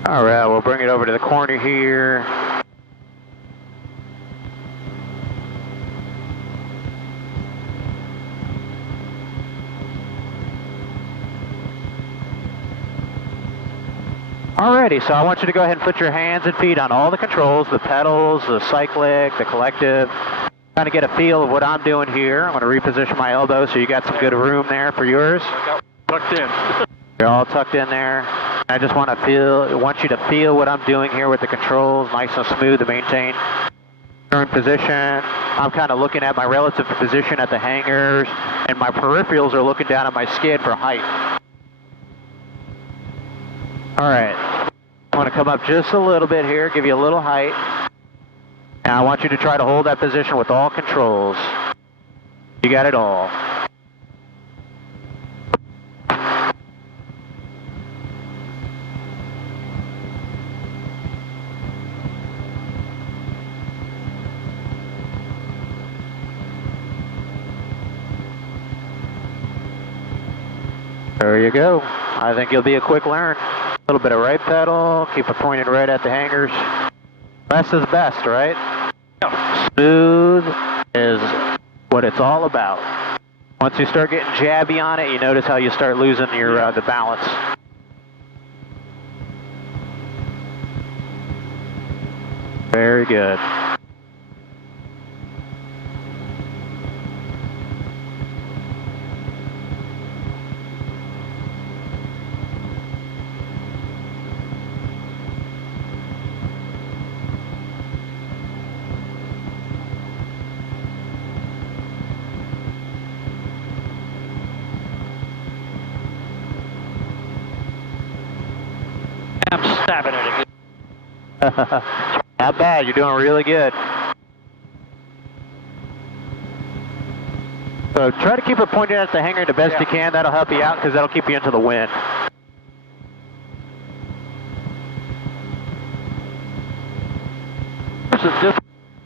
All right, we'll bring it over to the corner here. Alrighty, so I want you to go ahead and put your hands and feet on all the controls, the pedals, the cyclic, the collective. Trying to get a feel of what I'm doing here. I'm going to reposition my elbow so you got some good room there for yours. I got tucked in. You're all tucked in there. I just want you to feel what I'm doing here with the controls, nice and smooth to maintain current position. I'm kind of looking at my relative position at the hangars, and my peripherals are looking down at my skid for height. All right, I want to come up just a little bit here, give you a little height. And I want you to try to hold that position with all controls. You got it all. There you go. I think you'll be a quick learn. A little bit of right pedal, keep it pointed right at the hangars. Less is best, right? Yeah. Smooth is what it's all about. Once you start getting jabby on it, you notice how you start losing your the balance. Very good. I'm stabbing it again. Not bad, you're doing really good. So try to keep it pointed at the hangar the best you can. That'll help you out because that'll keep you into the wind. There's just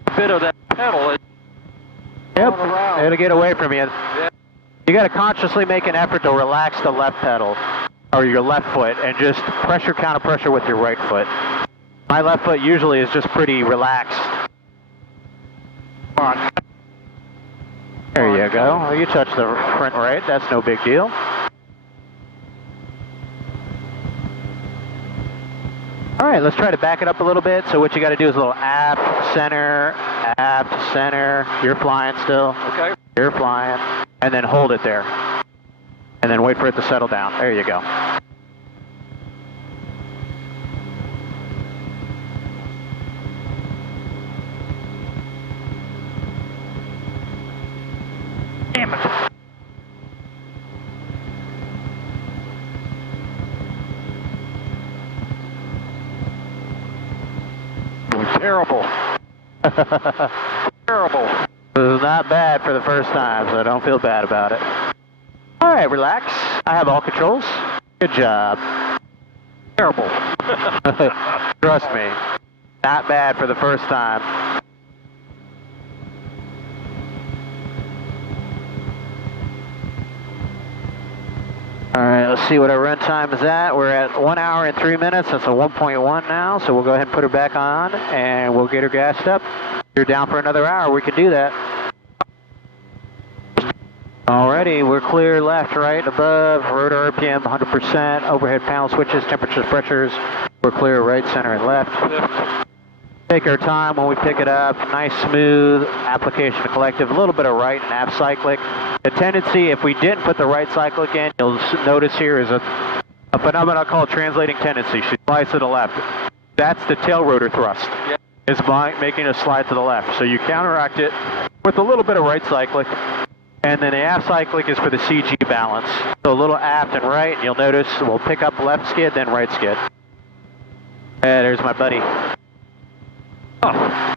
a bit of that pedal. Yep, it'll get away from you. Yeah. You got to consciously make an effort to relax the left pedal, or your left foot, and just pressure counter pressure with your right foot. My left foot usually is just pretty relaxed. Come on. There you go. You touch the front right, that's no big deal. All right, let's try to back it up a little bit. So what you got to do is a little aft, center, aft, center. You're flying still. Okay. You're flying. And then hold it there. And then wait for it to settle down. There you go. Damn it. Terrible. Terrible. This is not bad for the first time, so don't feel bad about it. All right, relax. I have all controls. Good job. Terrible. Trust me, not bad for the first time. All right, let's see what our run time is at. We're at 1 hour and 3 minutes. That's a 1.1 now, so we'll go ahead and put her back on, and we'll get her gassed up. If you're down for another hour, we can do that. Alrighty, we're clear left, right, above, rotor RPM 100%, overhead panel switches, temperatures, pressures. We're clear right, center, and left. Take our time when we pick it up. Nice, smooth application of collective. A little bit of right and aft cyclic. The tendency, if we didn't put the right cyclic in, you'll notice here is a phenomenon called translating tendency. She slides to the left. That's the tail rotor thrust. Yep. It's making a slide to the left. So you counteract it with a little bit of right cyclic. And then the aft cyclic is for the CG balance. So a little aft and right, and you'll notice we'll pick up left skid, then right skid. And there's my buddy. Oh.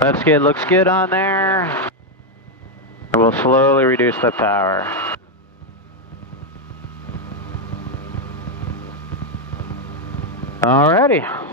That's good, looks good on there. And we'll slowly reduce the power. Alrighty.